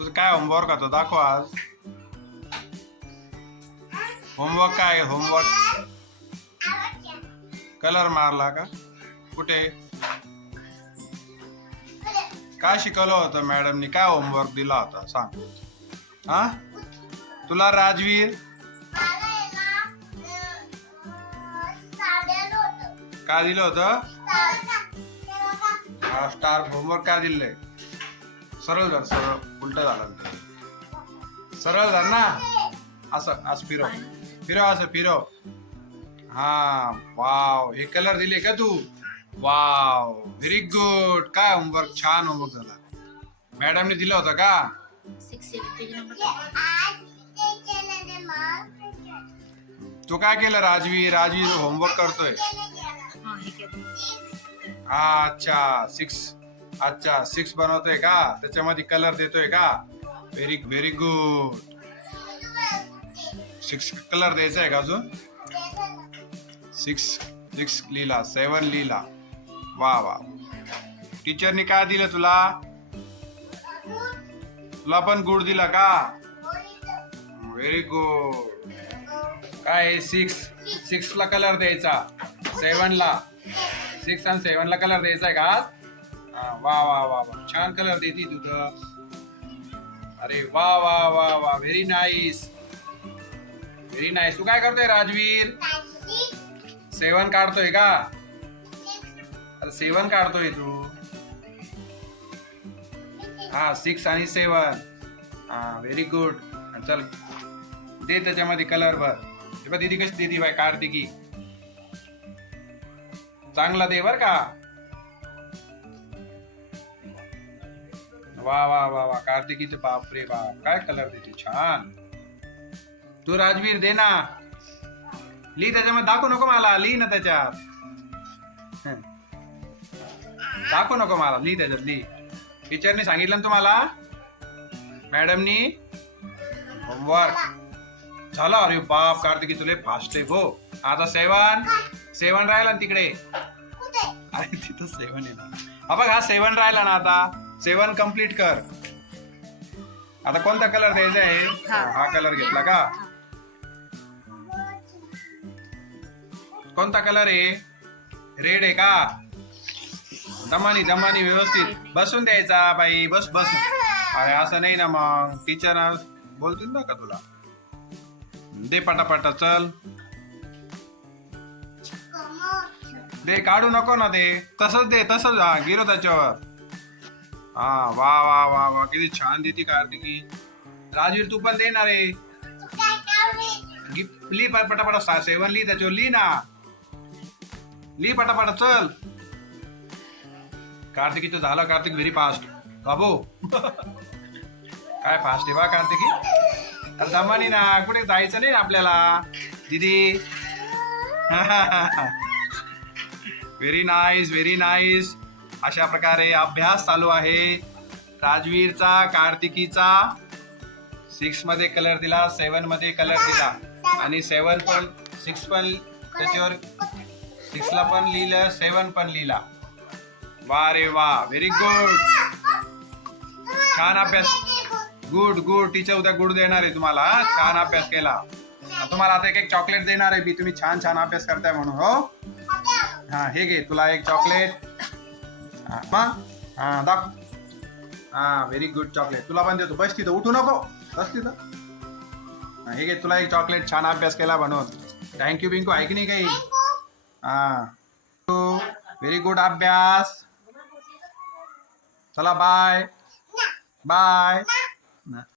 तुझं काय होमवर्क होतं दाखव आज होमवर्क काय आहे होमवर्क कलर मारला का कुठे काय शिकवलं होतं मॅडमनी काय होमवर्क दिला होता सांग हा तुला राजवीर काय दिलं होतं स्टार होमवर्क काय दिलंय सरळ धर सरळ. उलट झालं ते. सरळ धर ना. असं असं फिरव. फिरव असं फिरव. हा वाव. हे कलर दिले का तू? वाव. व्हेरी गुड काय होमवर्क छान होमवर्क झाला. मॅडमने दिलं होतं का? नंबर तू काय केलं राजवी? राजवी होमवर्क करतोय. अच्छा सिक्स अच्छा सिक्स बनवतोय का? त्याच्यामध्ये कलर देतोय का? Very very good six colour द्यायचा आहे का अजून? सिक्स सिक्स लिहिला सेवन लिहिला. वा वा. टीचरनी काय दिलं तुला? तुला पण गुड दिला का? व्हेरी गुड काय सिक्स सिक्स ला कलर द्यायचा. सेवन ला. सिक्स आणि सेवन ला कलर द्यायचा आहे का हा, वा वा वा वा. छान कलर देती तुझं अरे वा वा वा वा. व्हेरी नाईस व्हेरी नाईस तू काय करतोय राजवीर? सेवन काढतोय का? अरे सेवन काढतोय तू. हा सिक्स आणि सेवन हा व्हेरी गुड चल दे त्याच्यामध्ये कलर भर. हे बघ दिदी कशी देती बाय कार्तिकी चांगला दे बर का. वा वा वा वा. कार्तिकीचे बाप रे बाप. काय कलर देते? छान. तू राजवीर दे ना. ली त्याच्यामध्ये दाखवू नको मला. ली ना त्याच्यात. दाखवू नको मला. ली त्याच्यात ली. टीचरने सांगितलं ना तुम्हाला? मॅडमनी? होमवर्क झालं. अरे बाप कार्तिकी तुले फास्ट आहे भो. आता सेवन. सेवन राहिला ना तिकडे. अरे तिथं सेवन आहे ना. हा बघ हा सेवन राहिला ना आता. सेवन कंप्लीट कर. आता कोणता कलर द्यायचा आहे? हा. कलर घेतला का? कोणता कलर आहे? रेड आहे का? दमानी दमानी व्यवस्थित. बसून द्यायचा बाई. बस बस. अरे असं नाही ना मग. टीचर बोलतील ना का तुला? दे पटापटा चल. दे काढू नको ना दे. तसंच दे तसंच हा गिरो त्याच्यावर. हा वा वा वा वा किती छान देती कार्तिकी. राजवीर तू पण दे ना रे. गी- ली पटापटा सेवन ली त्याच्यावर ली ना. ली पटापटा चल. कार्तिकीचं झालं कार्तिक व्हेरी फास्ट बाबू. काय फास्ट आहे बा कार्तिकी? दमानी ना. कुठे जायचं नाही ना आपल्याला. दिदी. व्हेरी नाईस व्हेरी नाईस अशा प्रकारे अभ्यास चालू आहे. राजवीरचा कार्तिकीचा. सिक्समध्ये कलर दिला सेवनमध्ये कलर दिला. आणि सेवन पण सिक्स पण त्याच्यावर सिक्सला पण लिहिलं सेवन पण लिहिला. वा रे वा व्हेरी गुड छान अभ्यास. गुड गुड टीचर उद्या गुड देणार आहे तुम्हाला. छान अभ्यास केला. तुम्हाला आता एक एक चॉकलेट देणार आहे मी. तुम्ही छान छान अभ्यास करताय म्हणून हो? हा हे घे. तुला एक चॉकलेट मग हा दाख हा व्हेरी गुड चॉकलेट तुला पण देतो बस तिथं उठू नको बस तिथं हा, हे घे तुला एक चॉकलेट छान अभ्यास केला म्हणून थँक्यू बिंकू ऐक नाही काही हा व्हेरी गुड अभ्यास चला बाय बाय